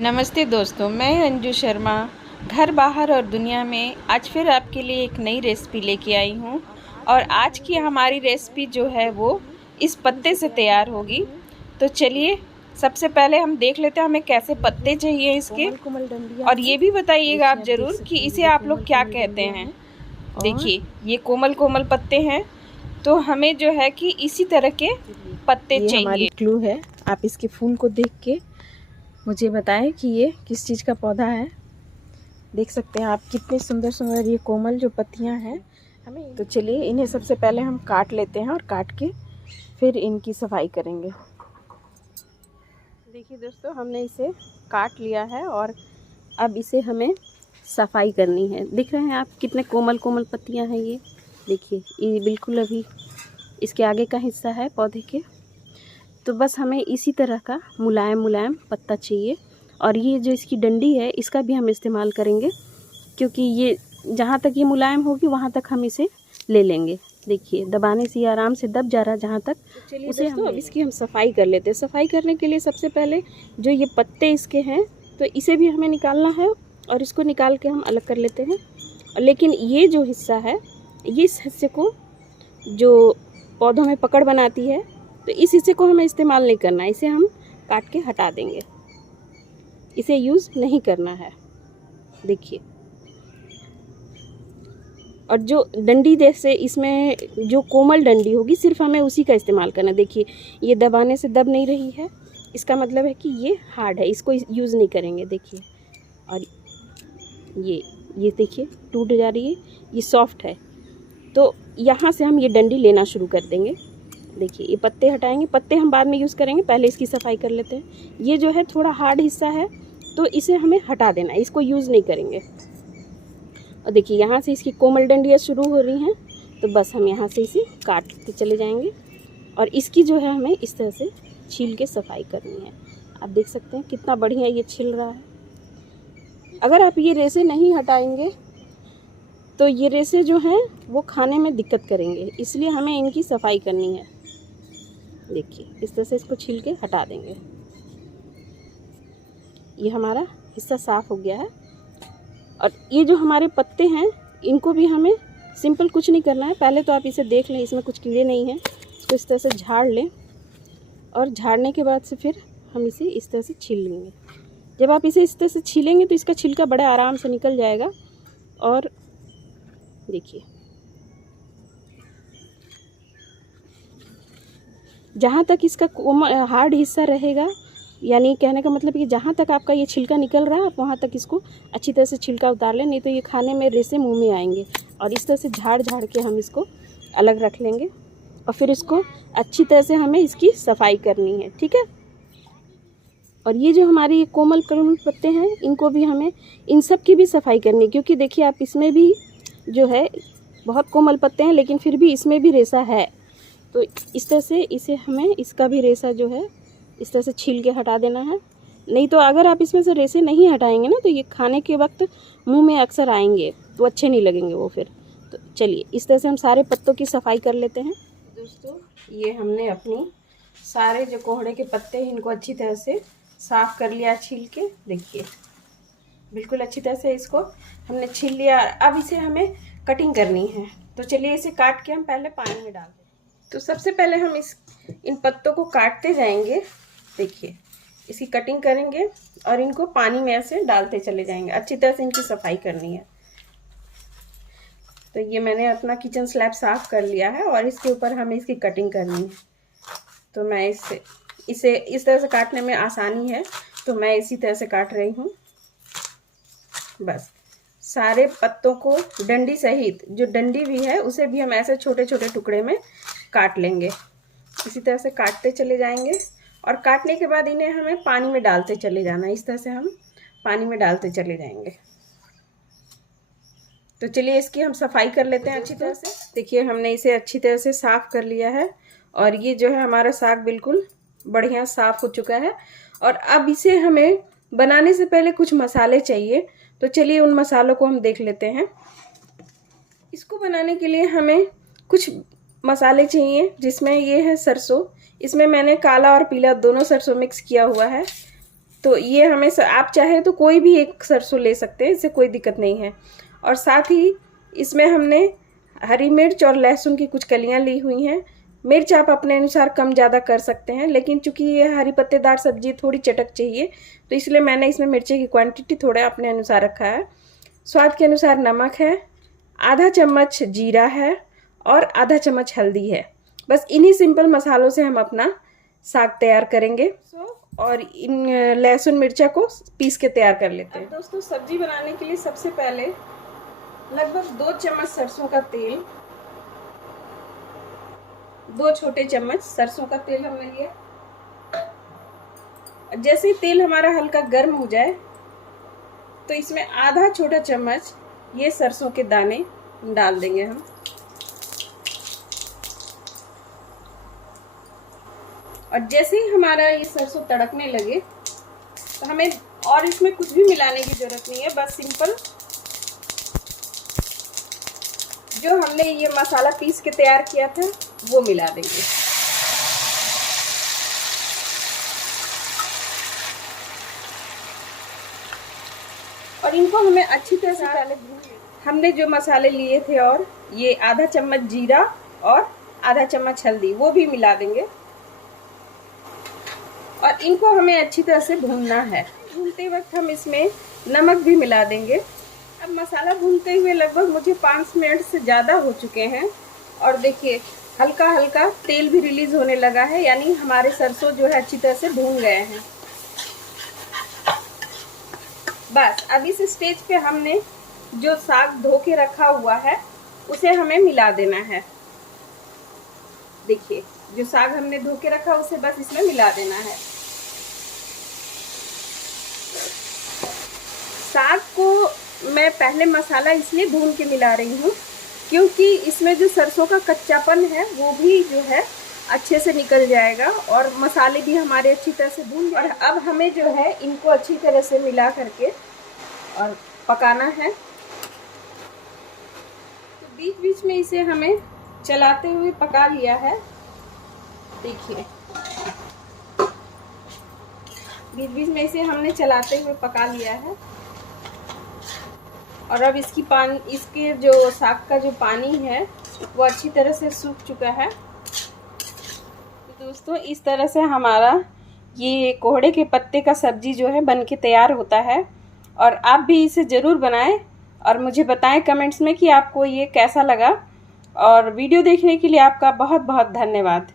नमस्ते दोस्तों, मैं अंजू शर्मा घर बाहर और दुनिया में आज फिर आपके लिए एक नई रेसिपी लेके आई हूँ। और आज की हमारी रेसिपी जो है वो इस पत्ते से तैयार होगी। तो चलिए सबसे पहले हम देख लेते हैं हमें कैसे पत्ते चाहिए इसके। और ये भी बताइएगा आप ज़रूर कि इसे आप लोग क्या कहते हैं। देखिए ये कोमल कोमल पत्ते हैं, तो हमें जो है कि इसी तरह के पत्ते चाहिए। हमारी क्लू है, आप इसके फूल को देख के मुझे बताएं कि ये किस चीज़ का पौधा है। देख सकते हैं आप कितने सुंदर सुंदर ये कोमल जो पत्तियां हैं हमें। तो चलिए इन्हें सबसे पहले हम काट लेते हैं और काट के फिर इनकी सफाई करेंगे। देखिए दोस्तों, हमने इसे काट लिया है और अब इसे हमें सफाई करनी है। दिख रहे हैं आप कितने कोमल कोमल पत्तियां हैं ये। देखिए ये बिल्कुल अभी इसके आगे का हिस्सा है पौधे के। तो बस हमें इसी तरह का मुलायम मुलायम पत्ता चाहिए। और ये जो इसकी डंडी है इसका भी हम इस्तेमाल करेंगे, क्योंकि ये जहाँ तक ये मुलायम होगी वहाँ तक हम इसे ले लेंगे। देखिए दबाने से ये आराम से दब जा रहा है जहाँ तक। तो चलिए दोस्तों, अब इसकी हम सफाई कर लेते हैं। सफाई करने के लिए सबसे पहले जो ये पत्ते इसके हैं तो इसे भी हमें निकालना है और इसको निकाल के हम अलग कर लेते हैं। लेकिन ये जो हिस्सा है, ये इस हिस्से को जो पौधों में पकड़ बनाती है, तो इस हिस्से को हमें इस्तेमाल नहीं करना है। इसे हम काट के हटा देंगे, इसे यूज़ नहीं करना है। देखिए, और जो डंडी जैसे इसमें जो कोमल डंडी होगी सिर्फ हमें उसी का इस्तेमाल करना है। देखिए ये दबाने से दब नहीं रही है, इसका मतलब है कि ये हार्ड है, इसको यूज़ नहीं करेंगे। देखिए, और ये देखिए टूट जा रही है, ये सॉफ्ट है। तो यहाँ से हम ये डंडी लेना शुरू कर देंगे। देखिए ये पत्ते हटाएंगे, पत्ते हम बाद में यूज़ करेंगे, पहले इसकी सफाई कर लेते हैं। ये जो है थोड़ा हार्ड हिस्सा है तो इसे हमें हटा देना है, इसको यूज़ नहीं करेंगे। और देखिए यहाँ से इसकी कोमल डंडियाँ शुरू हो रही हैं, तो बस हम यहाँ से इसे काटते चले जाएंगे। और इसकी जो है हमें इस तरह से छील के सफाई करनी है। आप देख सकते हैं कितना बढ़िया ये छिल रहा है। अगर आप ये रेशे नहीं हटाएंगे तो ये रेशे जो हैं वो खाने में दिक्कत करेंगे, इसलिए हमें इनकी सफाई करनी है। देखिए इस तरह से इसको छील के हटा देंगे। ये हमारा हिस्सा साफ़ हो गया है। और ये जो हमारे पत्ते हैं इनको भी हमें सिंपल कुछ नहीं करना है। पहले तो आप इसे देख लें, इसमें कुछ कीड़े नहीं हैं। इसको इस तरह से झाड़ लें और झाड़ने के बाद से फिर हम इसे इस तरह से छील लेंगे। जब आप इसे इस तरह से छीलेंगे तो इसका छिलका बड़े आराम से निकल जाएगा। और देखिए जहाँ तक इसका हार्ड हिस्सा रहेगा, यानी कहने का मतलब कि जहाँ तक आपका ये छिलका निकल रहा है आप वहाँ तक इसको अच्छी तरह से छिलका उतार लें, नहीं तो ये खाने में रेशे मुंह में आएंगे। और इस तरह से झाड़ झाड़ के हम इसको अलग रख लेंगे और फिर इसको अच्छी तरह से हमें इसकी सफाई करनी है, ठीक है। और ये जो हमारी ये कोमल कोमल पत्ते हैं इनको भी हमें इन सब की भी सफाई करनी है, क्योंकि देखिए आप इसमें भी जो है बहुत कोमल पत्ते हैं लेकिन फिर भी इसमें भी रेशा है। तो इस तरह से इसे हमें इसका भी रेशा जो है इस तरह से छील के हटा देना है। नहीं तो अगर आप इसमें से रेशे नहीं हटाएंगे ना तो ये खाने के वक्त मुंह में अक्सर आएंगे, तो अच्छे नहीं लगेंगे वो फिर। तो चलिए इस तरह से हम सारे पत्तों की सफाई कर लेते हैं। दोस्तों ये हमने अपनी सारे जो कोहड़े के पत्ते हैं इनको अच्छी तरह से साफ़ कर लिया छील के। देखिए बिल्कुल अच्छी तरह से इसको हमने छील लिया। अब इसे हमें कटिंग करनी है, तो चलिए इसे काट के हम पहले पानी में डाल दें। तो सबसे पहले हम इन पत्तों को काटते जाएंगे। देखिए इसकी कटिंग करेंगे और इनको पानी में ऐसे डालते चले जाएंगे। अच्छी तरह से इनकी सफाई करनी है। तो ये मैंने अपना किचन स्लैब साफ़ कर लिया है और इसके ऊपर हमें इसकी कटिंग करनी है। तो मैं इसे इस तरह से काटने में आसानी है तो मैं इसी तरह से काट रही हूँ। बस सारे पत्तों को डंडी सहित जो डंडी भी है उसे भी हम ऐसे छोटे छोटे टुकड़े में काट लेंगे। इसी तरह से काटते चले जाएंगे और काटने के बाद इन्हें हमें पानी में डालते चले जाना है। इस तरह से हम पानी में डालते चले जाएंगे। तो चलिए इसकी हम सफाई कर लेते हैं अच्छी तरह से। देखिए हमने इसे अच्छी तरह से साफ़ कर लिया है और ये जो है हमारा साग बिल्कुल बढ़िया साफ़ हो चुका है। और अब इसे हमें बनाने से पहले कुछ मसाले चाहिए, तो चलिए उन मसालों को हम देख लेते हैं। इसको बनाने के लिए हमें कुछ मसाले चाहिए, जिसमें ये है सरसों। इसमें मैंने काला और पीला दोनों सरसों मिक्स किया हुआ है। तो ये हमें आप चाहे तो कोई भी एक सरसों ले सकते हैं, इससे कोई दिक्कत नहीं है। और साथ ही इसमें हमने हरी मिर्च और लहसुन की कुछ कलियां ली हुई हैं। मिर्च आप अपने अनुसार कम ज़्यादा कर सकते हैं, लेकिन चूंकि ये हरी पत्तेदार सब्जी थोड़ी चटक चाहिए तो इसलिए मैंने इसमें मिर्ची की क्वांटिटी थोड़ा अपने अनुसार रखा है। स्वाद के अनुसार नमक है, आधा चम्मच जीरा है और आधा चम्मच हल्दी है। बस इन्हीं सिंपल मसालों से हम अपना साग तैयार करेंगे। और इन लहसुन मिर्चा को पीस के तैयार कर लेते हैं। दोस्तों, सब्जी बनाने के लिए सबसे पहले लगभग 2 चम्मच सरसों का तेल, 2 छोटे चम्मच सरसों का तेल हमने लिया। जैसे ही तेल हमारा हल्का गर्म हो जाए तो इसमें आधा छोटा चम्मच ये सरसों के दाने डाल देंगे हम। और जैसे ही हमारा ये सरसों तड़कने लगे तो हमें और इसमें कुछ भी मिलाने की जरूरत नहीं है, बस सिंपल जो हमने ये मसाला पीस के तैयार किया था वो मिला देंगे। और इनको हमें अच्छी तरह से पहले हमने जो मसाले लिए थे और ये आधा चम्मच जीरा और आधा चम्मच हल्दी वो भी मिला देंगे। और इनको हमें अच्छी तरह से भूनना है। भूनते वक्त हम इसमें नमक भी मिला देंगे। अब मसाला भूनते हुए लगभग मुझे 5 मिनट से ज़्यादा हो चुके हैं और देखिए हल्का हल्का तेल भी रिलीज होने लगा है, यानी हमारे सरसों जो है अच्छी तरह से भून गए हैं। बस अब इस स्टेज पे हमने जो साग धो के रखा हुआ है उसे हमें मिला देना है। देखिए जो साग हमने धो के रखा उसे बस इसमें मिला देना है। साग को मैं पहले मसाला इसलिए भून के मिला रही हूँ क्योंकि इसमें जो सरसों का कच्चापन है वो भी जो है अच्छे से निकल जाएगा और मसाले भी हमारे अच्छी तरह से भून जाएंगे। और अब हमें जो है इनको अच्छी तरह से मिला करके और पकाना है। तो बीच बीच में इसे हमें चलाते हुए पका लिया है। देखिए बीच बीच में इसे हमने चलाते हुए पका लिया है। और अब इसके जो साग का जो पानी है वो अच्छी तरह से सूख चुका है। तो दोस्तों इस तरह से हमारा ये कोहड़े के पत्ते का सब्जी जो है बनके तैयार होता है। और आप भी इसे ज़रूर बनाएं और मुझे बताएं कमेंट्स में कि आपको ये कैसा लगा। और वीडियो देखने के लिए आपका बहुत बहुत धन्यवाद।